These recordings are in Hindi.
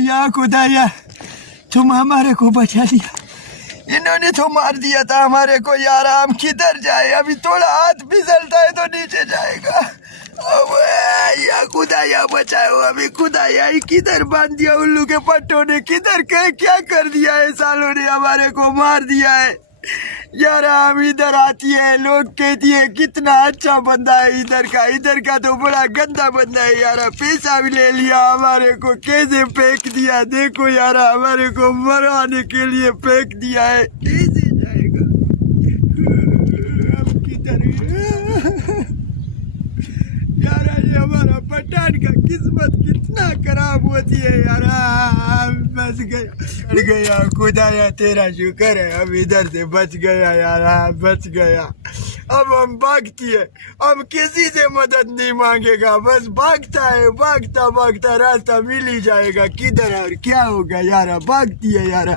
या खुदाया तुम हमारे को बचा लिया, इन्होंने तो मार दिया था हमारे को यार। हम किधर जाए? अभी थोड़ा हाथ फिसलता है तो नीचे जाएगा। या खुदाया बचाओ, अभी खुदाया किधर बांध दिया उल्लू के पट्टों ने, किधर क्या कर दिया है सालों ने, हमारे को मार दिया है यार। हम इधर आती है, लोग कहती है कितना अच्छा बंदा है इधर का तो बड़ा गंदा बंदा है यार। पैसा भी ले लिया हमारे को, कैसे फेंक दिया देखो यार, हमारे को मरवाने के लिए फेंक दिया है। कैसे जाएगा हम किधर यार? ये हमारा पठान का किस्मत कितना खराब होती है यार। बच गया खुदाया, तेरा शुक्र है हम इधर से बच गया यार, बच गया। अब हम भागती है, हम किसी से मदद नहीं मांगेगा, बस भागता है, भागता रास्ता मिल ही जाएगा किधर और क्या होगा यार। भागती है यार।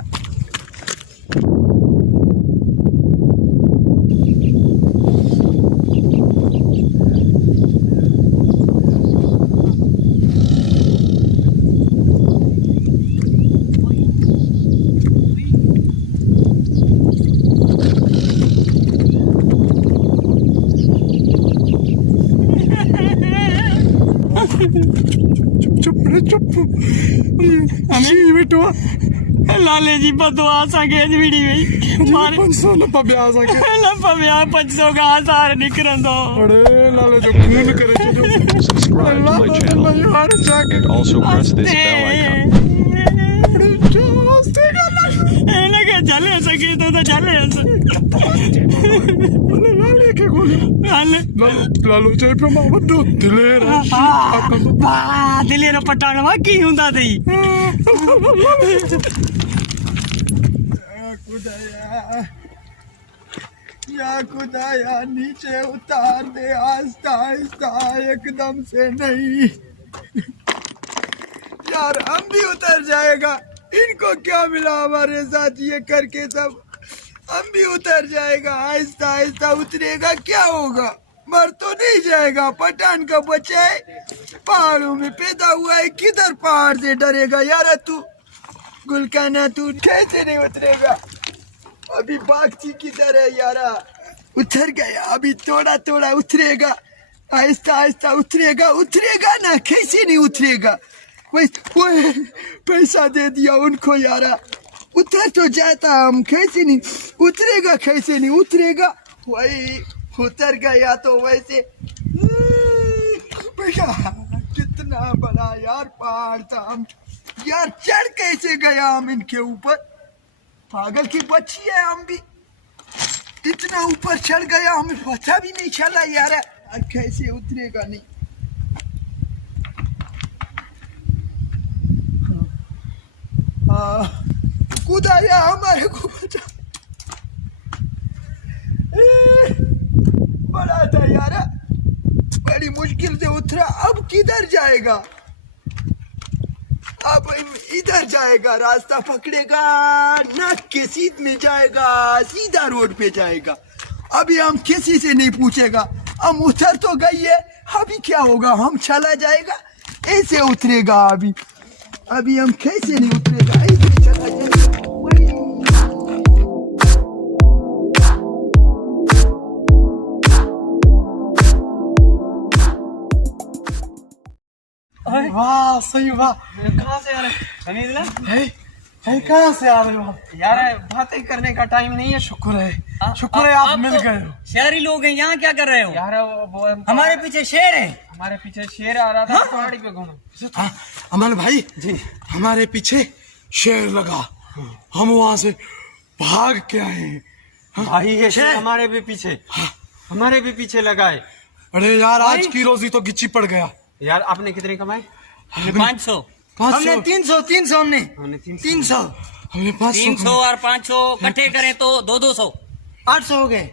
चुप हमें बेटो लाले जी बदवा सके वीडी में मारे 500 लपा ब्याह सके लपा ब्याह 500 का आसार निकरंदो अरे लाले जो खून करे जो subscribe to my channel and also press this bell icon. लगे चले सके तो चले लाले के गोली लालो चाहे पे मामा दो दिलेरा पटाणवा की हुंदा थई खुदाया या खुदाया नीचे उतार दे आस्ता आस्ता, एकदम से नहीं यार। हम भी उतर जाएगा, इनको क्या मिला हमारे साथ ये करके सब, हम भी उतर जाएगा आहिस्ता आहिस्ता उतरेगा, क्या होगा? मर तो नहीं जाएगा। पठान का बच्चा है, पहाड़ों में पैदा हुआ है, किधर पहाड़ से डरेगा यार तू? गुलकाना तू कैसे नहीं उतरेगा? अभी बागची किधर है यारा? उतर गया, अभी थोड़ा थोड़ा उतरेगा, आहिस्ता आहिस्ता उतरेगा ना, कैसे नहीं उतरेगा? पैसा दे दिया उनको यारा, उतर तो जाता हम, कैसे नहीं उतरेगा? वही उतर गया तो वैसे कितना बड़ा यार पहाड़ था, हम यार चढ़ कैसे गया हम इनके ऊपर? पागल की बच्ची है, हम भी इतना ऊपर चढ़ गया, हमें पता भी नहीं चला यार। कैसे उतरेगा नहीं? खुदाया हमारे को बचा, बड़ा था यार, बड़ी मुश्किल से उतरा। अब किधर जाएगा? अब इधर जाएगा, रास्ता पकड़ेगा ना, के सीध में जाएगा, सीधा रोड पे जाएगा। अभी हम किसी से नहीं पूछेगा, हम उतर तो गई है, अभी क्या होगा? हम चला जाएगा, ऐसे उतरेगा। अभी हम कैसे नहीं उतरेगा, ऐसे चला जाएगा। वाह सही वाह। कहाँ से आ रहे है कहाँ से आ रहे हो यार? बातें करने का टाइम नहीं है। शुक्र है आप मिल गए हो। शहरी लोग हैं, यहाँ क्या कर रहे हो यार? वो हमारे पीछे शेर है, हमारे पीछे शेर आ रहा था, पहाड़ी पे घूमो। अमन भाई जी, हमारे पीछे शेर लगा, हम वहाँ से भाग के आए हैं। भाई ये शेर हमारे भी पीछे लगा है। अरे यार आज की रोजी तो गिच्ची पड़ गया यार। आपने कितने कमाए? 500 हमने 300 हमने 300 हमने 300 और 500 इकट्ठे करें तो 200 800 हो गए।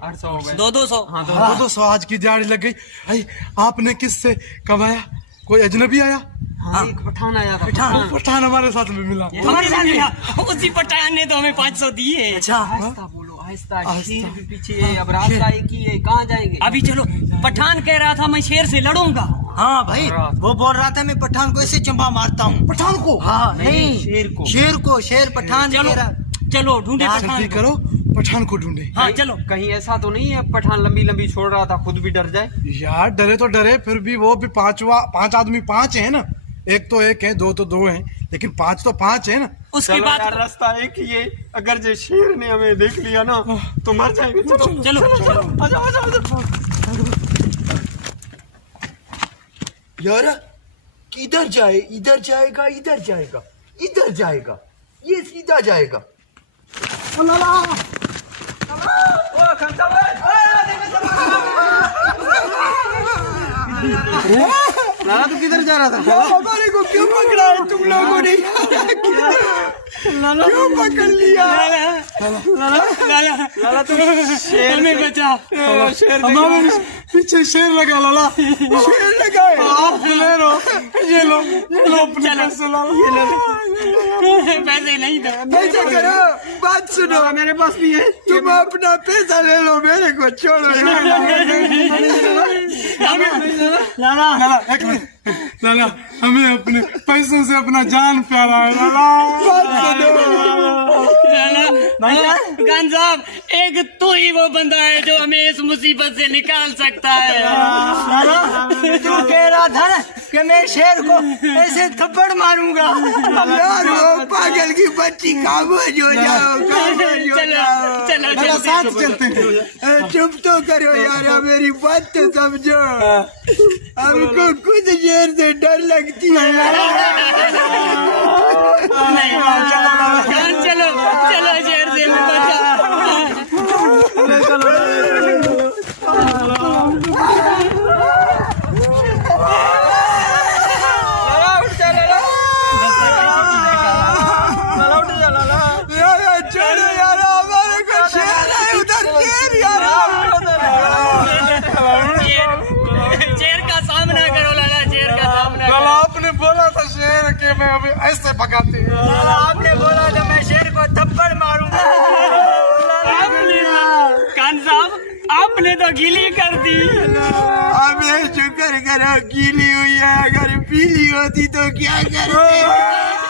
200 हाँ 200 आज की दिहाड़ी लग गई। भाई आपने किससे कमाया? कोई अजनबी आया? हाँ एक पठान आया था। पठान हमारे साथ में मिला, हमारे साथ मिला, उसी पठान ने तो हमें 500 दिए। अच्छा आहिस्ता बोलो, आहिस्ता। शेर भी पीछे है, अब रास्ता एक ही है, कहाँ जाएंगे? अभी चलो, पठान कह रहा था मैं शेर से लड़ूंगा, हाँ भाई, वो बोल रहा था मैं पठान को ऐसे चंबा मारता हूँ। पठान को? हाँ नहीं, शेर को। शेर पठान। चलो चलो ढूंढे जल्दी पठान करो, पठान को ढूंढे। हाँ चलो। कहीं ऐसा तो नहीं है पठान लंबी लंबी छोड़ रहा था, खुद भी डर जाए। यार डरे तो डरे, फिर भी वो भी पांच आदमी 5 है ना, एक तो एक है, 2 तो 2 है, लेकिन 5 तो 5 है ना। उसके चलो बाद यार, रास्ता एक ही है, अगर जो शेर ने हमें देख लिया ना तो मर जाएंगे। चलो चलो चलो। आजाओ। यार किधर जाए? इधर जाएगा, इधर जाएगा, इधर जाएगा, ये सीधा जाएगा। लाला तू किधर जा रहा था? हमारे को क्यों पकड़ा है तुम लोगों ने? क्यों पकड़ लिया? लाला तुम शेर में बचा। हमारे पीछे शेर लगा। लाला शेर लगा है। आप ले लो, ये लो अपने पैसे। लाला पैसे नहीं दो। ऐसा करो, बात सुनो, मेरे पास भी है। तुम अपना पैसा ले लो, मेरे को छोड़ो। लाला एक मिनट, लाला हमें अपने पैसों से अपना जान प्यारा है। लाला खान साहब, एक तू ही वो बंदा है जो हमें इस मुसीबत से निकाल सकता है। तू कह रहा था ना कि मैं शेर को ऐसे थप्पड़ मारूंगा। यार वो पागल की बच्ची खामोश हो जाओ, खामोश हो जाओ। चलो चलो साथ चलते हैं। चुप तो करो यार, मेरी बात तो समझो। हमको खुद शेर से डर लगती है। चलो चलो शेर से बचा। छोड़ो यार, हमारे को शेर है उधर। शेर यार, शेर का सामना करो लाला, शेर का सामना करो। आपने बोला था शेर के मैं अभी ऐसे भगाती हूँ। आपने बोला था मैं शेर को थप्पड़ मारूंगा। खान साहब, आपने तो गिली कर दी। हमें शुक्र करो गीली हुई है, अगर पीली होती तो क्या करते?